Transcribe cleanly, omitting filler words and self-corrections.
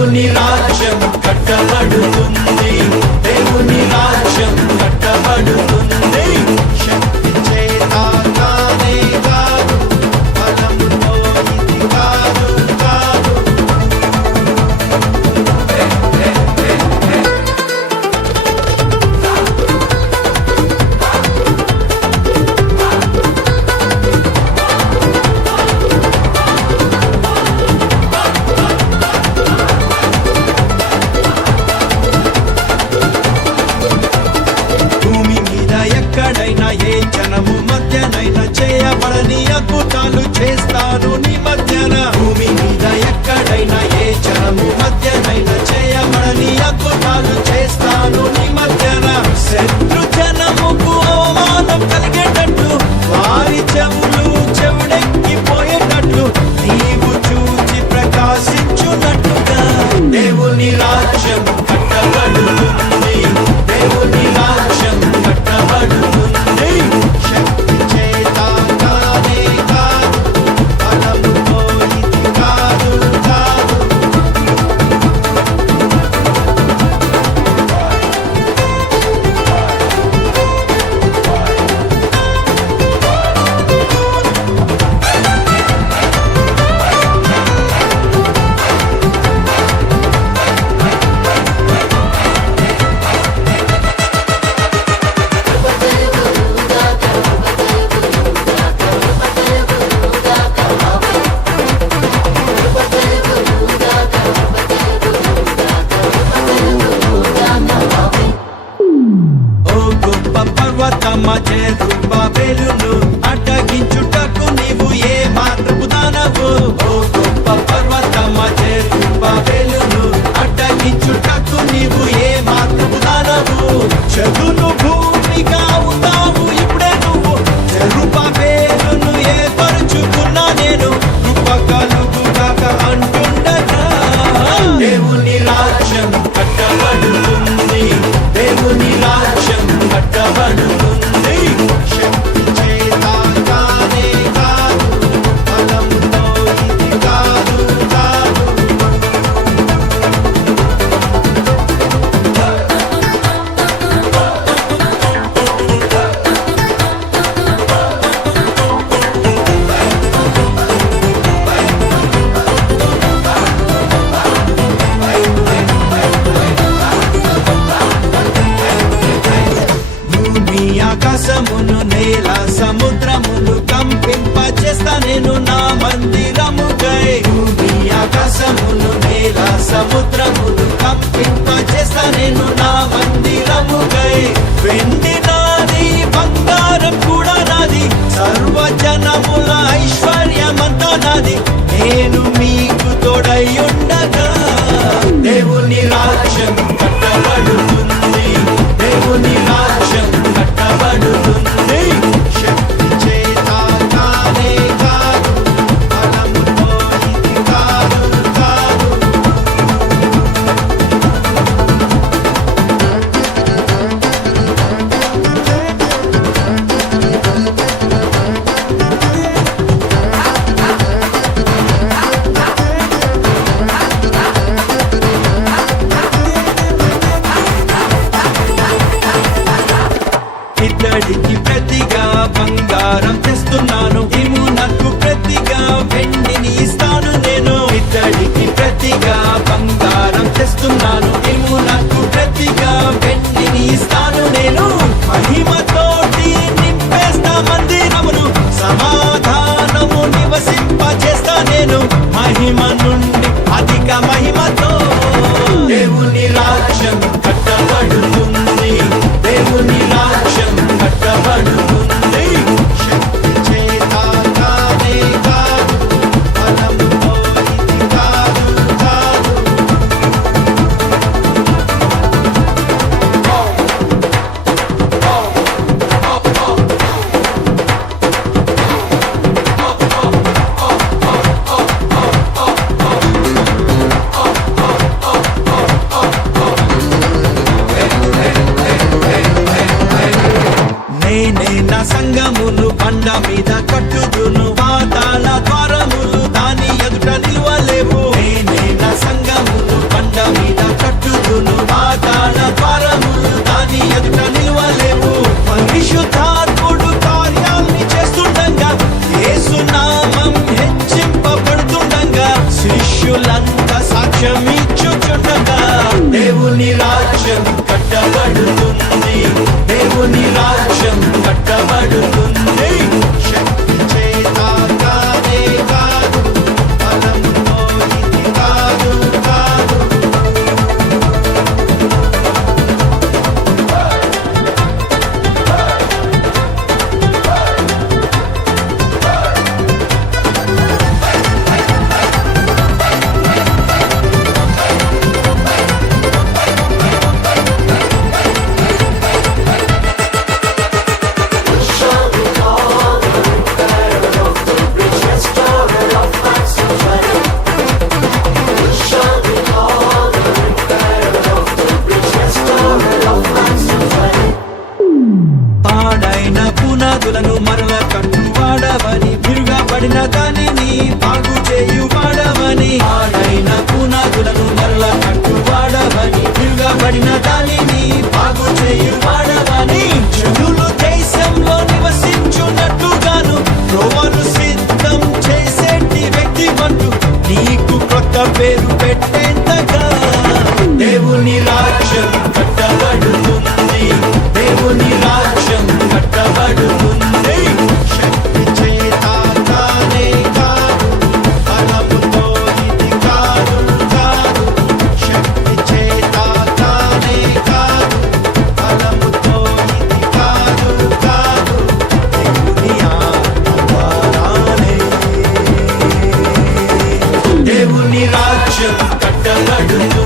దేవుని రాజ్యం కట్టబడుతుంది, దేవుని రాజ్యం కట్టబడుతుంది. శక్తి చేత కానే కాదు, బలముతో ఇది కాదు కాదు. ఎక్కడైనా ఏ జనము మధ్యనైనా చేయబడని అద్భుతాలు చేస్తాను నీ మధ్యన. భూమి మీద ఎక్కడైనా ఏ జనము మధ్యనైనా చేయబడని అద్భుతాలు చేస్తాను నీ మధ్యన. శత్రు జనముకు అవమానం కలిగేటట్లు, వారి చెవులు చెవుడెక్కిపోయేటట్లు, నీవు చూచి ప్రకాశించున్నట్టుగా దేవుని రాజ్యం కట్టబడుతుంది, దేవుని రాజ్యం కట్టబడుతుంది. శక్తి చేత కానే కాదు, బలముతో ఇది కాదు కాదు. పర్వతమా జెరుబ్బాబెలును అడ్డగించుటకు నీవు ఏ మాత్రపు దానవు. ఓ గొప్ప పర్వతమా జెరుబ్బాబెలును అడ్డగించుటకు నీవు ఏ మాత్రపు దానవు. చదును భూమిగా అవుతావు ఇప్పుడే నువ్వు, జెరుబ్బాబెలును ఏర్పరచుకున్నా నేను, కృప కలుగుగాక అంటుండగా. దేవుని రాజ్యం కట్టబడుతుంది, దేవుని రాజ్యం కట్టబడుతుంది. శక్తి చేత కానే కాదు, బలముతో ఇది కాదు కాదు. భూమి ఆకాశమును నేల సముద్రమును కంపింపచేస్తా నేను నా మందిరముకై. భూమి ఆకాశమును నేల సముద్రమును కంపింపచేస్తా నేను నా మందిరముకై. వెండి నాది, బంగారం కూడా నాది, సర్వజనముల ఐశ్వర్యమంతా నాది, నేను మీకు తోడై ఉండగా. దేవుని రాజ్యం కట్టబడుతుంది, దేవుని రాజ్యం కట్టబడుతుంది. శక్తి చేత కానే కాదు, బలముతో ఇది కాదు కాదు. ఇతడికి ప్రతిగా బంగారం తెస్తున్నాను, ఇమునకు ప్రతిగా వెండిని ఇస్తాను నేను. ఇతడికి ప్రతిగా బంగారం తెస్తున్నాను, ఇమునకు ప్రతిగా వెండిని ఇస్తాను నేను. మహిమతోటి నింపేస్తా మందిరమును, సమాధానము నివసింపచేస్తా నేను, మహిమ నుండి అధిక మహిమతో. దేవుని రాజ్యం కట్టబడుతుంది, దేవుని రాజ్యం కట్టబడుతుంది. శక్తి చేత కానే కాదు, బలముతో ఇది కాదు కాదు. దేవుని రాజ్యం కట్టబడుతుంది, దేవుని రాజ్యం కట్టబడుతుంది. శక్తి చేత కాదే కాదు, బలముతో ఇది కాదు కాదు. పాడైన పునాదులను మరల కట్టువాడవని, విరుగబడిన దానిని బాగు చేయువాడవని. పాడైన పునాదులను మరల కట్టువాడవని, విరుగబడిన దానిని బాగు చేయువాడవని. జనులు దేశంలో నివసించున్నట్టుగాను త్రోవను సిద్ధం చేసేటి వ్యక్తివంతు, నీకు కొత్త పేరు పెట్టేంతగా. దేవుని రాజ్యం కట్టబడుతుంది, దేవుని రాజ్యం కట్టబడుతుంది. శక్తి చేత కానే కాదు, బలముతో ఇది కాదు కాదు. శక్తి చేత కానే కాదు, బలముతో ఇది కాదు కాదు. దేవుని ఆత్మ ద్వారానే. దేవుని రాజ్యం కట్టబడుతుంది,